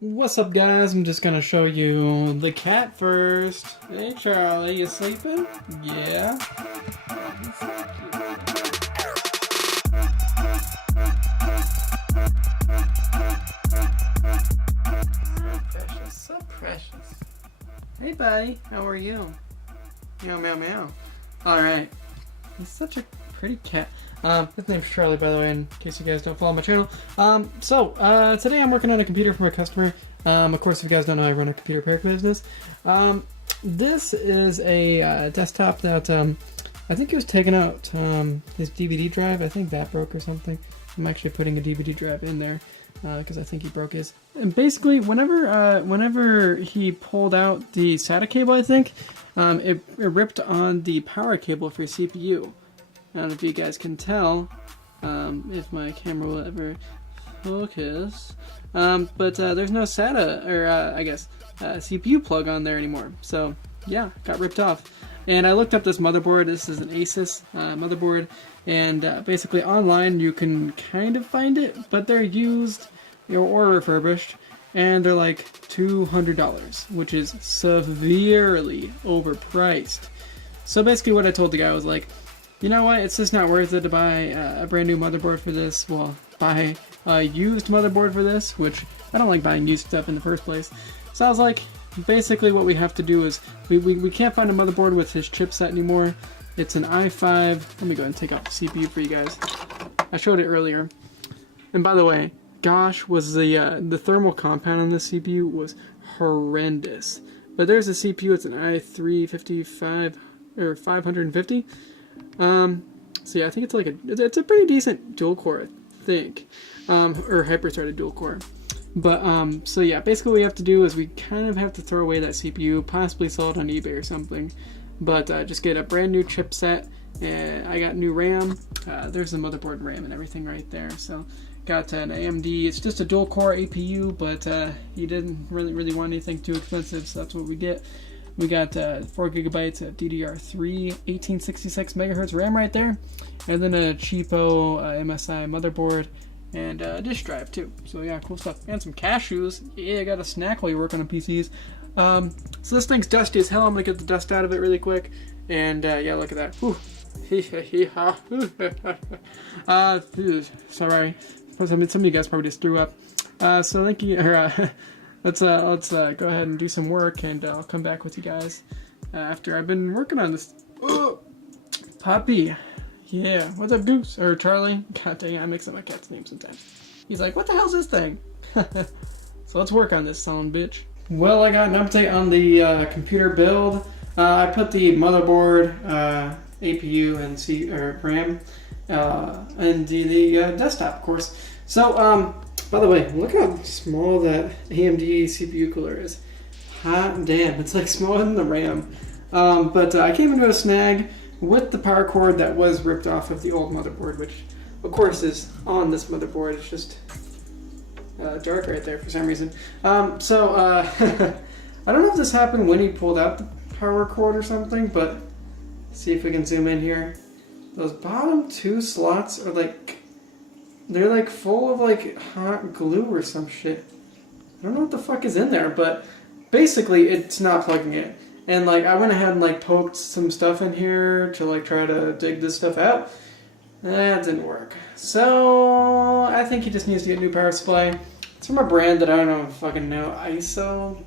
What's up, guys? I'm just gonna show you the cat first. Hey, Charlie, you sleeping? Yeah. He's so precious, so precious. Hey, buddy, how are you? Meow, meow, meow. Alright. He's such a pretty cat. His name's Charlie, by the way, in case you guys don't follow my channel. Today I'm working on a computer for my customer. Of course, if you guys don't know, I run a computer repair business. This is a desktop that, I think he was taking out his DVD drive. I think that broke or something. I'm actually putting a DVD drive in there because I think he broke his. And basically, whenever he pulled out the SATA cable, I think, it ripped on the power cable for CPU. I don't know if you guys can tell, if my camera will ever focus, but there's no SATA, or I guess, CPU plug on there anymore. So, yeah, got ripped off. And I looked up this motherboard. This is an Asus motherboard, and basically online you can kind of find it, but they're used or refurbished, and they're like $200, which is severely overpriced. So basically what I told the guy was like, you know what, it's just not worth it to buy a brand new motherboard for this. Well, buy a used motherboard for this, which I don't like buying used stuff in the first place. So I was like, basically what we have to do is, we can't find a motherboard with his chipset anymore. It's an i5, let me go ahead and take out the CPU for you guys. I showed it earlier. And by the way, gosh, was the thermal compound on this CPU was horrendous. But there's a CPU, it's an i3-55, or 550. So yeah, I think it's like it's a pretty decent dual core, I think, or hyper-threaded dual core. But so yeah, basically what we have to do is we kind of have to throw away that CPU, possibly sell it on eBay or something, but just get a brand new chipset. And I got new RAM. There's the motherboard RAM and everything right there. So got an AMD. It's just a dual core APU, but he didn't really want anything too expensive, so that's what we get. We got 4 gigabytes of DDR3, 1866 megahertz RAM right there, and then a cheapo MSI motherboard, and a disk drive too. So yeah, cool stuff. And some cashews. Yeah, I got a snack while you're working on PCs. So this thing's dusty as hell. I'm gonna get the dust out of it really quick. And yeah, look at that. Whew. Sorry. Some of you guys probably just threw up. So thank you. Let's go ahead and do some work, and I'll come back with you guys after I've been working on this. Oh, Poppy. Yeah, what's up, Goose? Or Charlie? God dang it, I mix up my cat's name sometimes. He's like, what the hell's this thing? So let's work on this son bitch. Well, I got an update on the computer build. I put the motherboard, APU, and RAM, and the desktop, of course. So, by the way, look how small that AMD CPU cooler is. Hot damn, it's like smaller than the RAM. But I came into a snag with the power cord that was ripped off of the old motherboard, which of course is on this motherboard. It's just dark right there for some reason. I don't know if this happened when he pulled out the power cord or something, but see if we can zoom in here. Those bottom two slots are like, they're like full of like hot glue or some shit. I don't know what the fuck is in there, but basically it's not plugging in. And like I went ahead and like poked some stuff in here to like try to dig this stuff out. That didn't work. So I think he just needs to get a new power supply. It's from a brand that I don't fucking know. ISO?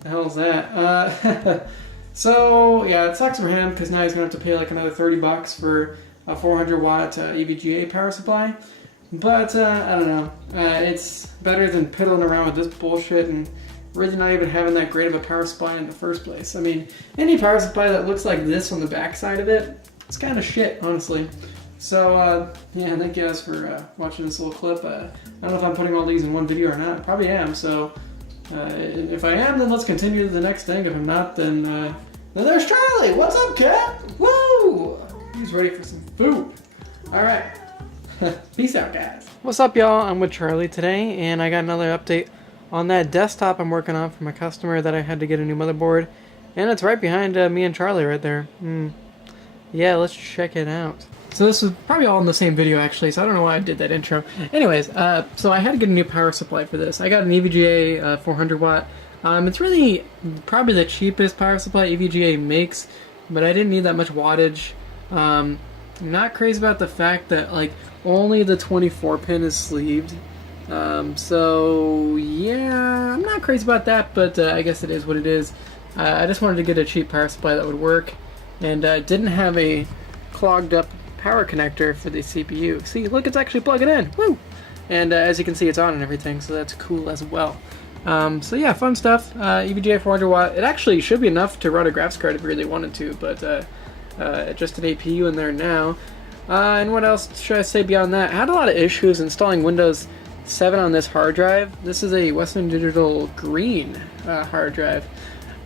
The hell is that? So yeah, it sucks for him because now he's gonna have to pay like another $30 for a 400 watt EVGA power supply. But I don't know. It's better than piddling around with this bullshit and really not even having that great of a power supply in the first place. I mean, any power supply that looks like this on the back side of it, it's kind of shit, honestly. So yeah, thank you guys for watching this little clip. I don't know if I'm putting all these in one video or not. I probably am. So if I am, then let's continue to the next thing. If I'm not, then there's Charlie. What's up, cat? Woo! He's ready for some food. All right. Peace out, guys. What's up, y'all? I'm with Charlie today, and I got another update on that desktop I'm working on for my customer that I had to get a new motherboard, and it's right behind me and Charlie right there. yeah, let's check it out. So this was probably all in the same video actually, so I don't know why I did that intro. Anyways, so I had to get a new power supply for this. I got an EVGA 400 watt. It's really probably the cheapest power supply EVGA makes, but I didn't need that much wattage. I'm not crazy about the fact that like only the 24 pin is sleeved. So yeah, I'm not crazy about that, but I guess it is what it is. I just wanted to get a cheap power supply that would work, and didn't have a clogged up power connector for the CPU. See, look, it's actually plugging in. Woo! And as you can see, it's on and everything, so that's cool as well. So yeah, fun stuff. EVGA 400 watt. It actually should be enough to run a graphics card if you really wanted to, but just an APU in there now. And what else should I say beyond that? I had a lot of issues installing Windows 7 on this hard drive. This is a Western Digital green hard drive,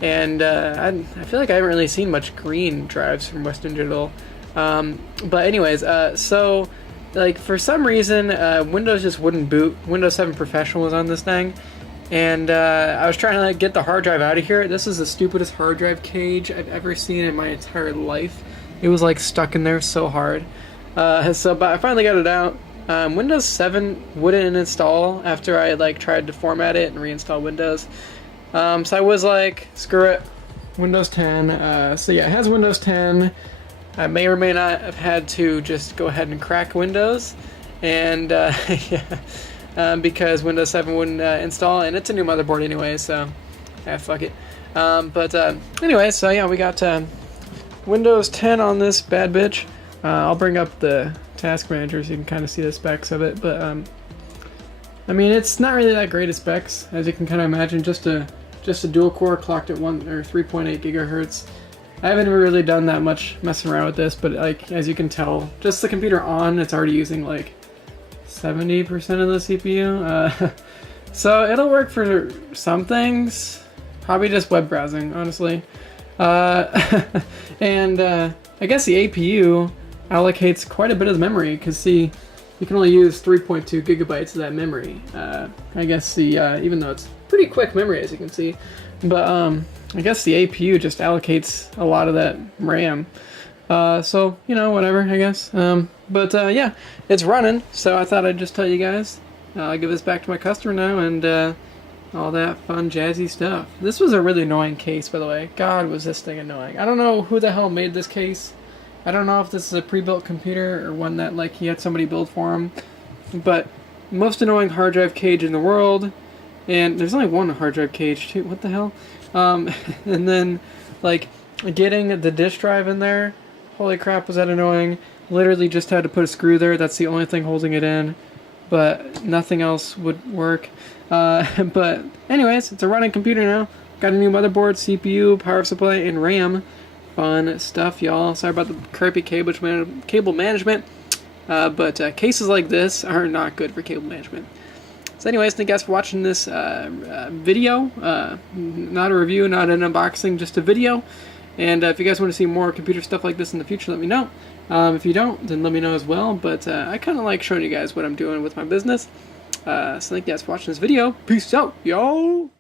and I feel like I haven't really seen much green drives from Western Digital. But anyways, so like for some reason Windows just wouldn't boot. Windows 7 Professional was on this thing, and I was trying to like get the hard drive out of here. This is the stupidest hard drive cage I've ever seen in my entire life. It was like stuck in there so hard. But I finally got it out. Windows 7 wouldn't install after I like tried to format it and reinstall Windows. So I was like, screw it, Windows 10. So yeah, it has Windows 10. I may or may not have had to just go ahead and crack Windows, and yeah, because Windows 7 wouldn't install, and it's a new motherboard anyway, so yeah, fuck it. Anyway, so yeah, we got Windows 10 on this bad bitch. I'll bring up the task manager so you can kind of see the specs of it, but I mean, it's not really that great of specs, as you can kind of imagine. Just a dual core clocked at 3.8 gigahertz. I haven't really done that much messing around with this, but like as you can tell, just the computer on, it's already using like 70% of the CPU. So it'll work for some things, probably just web browsing, honestly. And I guess the APU allocates quite a bit of the memory, because see, you can only use 3.2 gigabytes of that memory. I guess the even though it's pretty quick memory, as you can see, but I guess the APU just allocates a lot of that RAM. So, you know, whatever, I guess. But yeah, it's running, so I thought I'd just tell you guys. I'll give this back to my customer now, and all that fun, jazzy stuff. This was a really annoying case, by the way. God, was this thing annoying. I don't know who the hell made this case. I don't know if this is a pre-built computer or one that, like, he had somebody build for him. But most annoying hard drive cage in the world. And there's only one hard drive cage, too. What the hell? And then, like, getting the disk drive in there, holy crap, was that annoying. Literally just had to put a screw there. That's the only thing holding it in, but nothing else would work. But anyways, it's a running computer now. Got a new motherboard, CPU, power supply, and RAM. Fun stuff, y'all. Sorry about the crappy cable management, but cases like this are not good for cable management. So anyways, thank you guys for watching this video. Not a review, not an unboxing, just a video. And if you guys want to see more computer stuff like this in the future, let me know. If you don't, then let me know as well. But I kind of like showing you guys what I'm doing with my business. So thank you guys for watching this video. Peace out, y'all!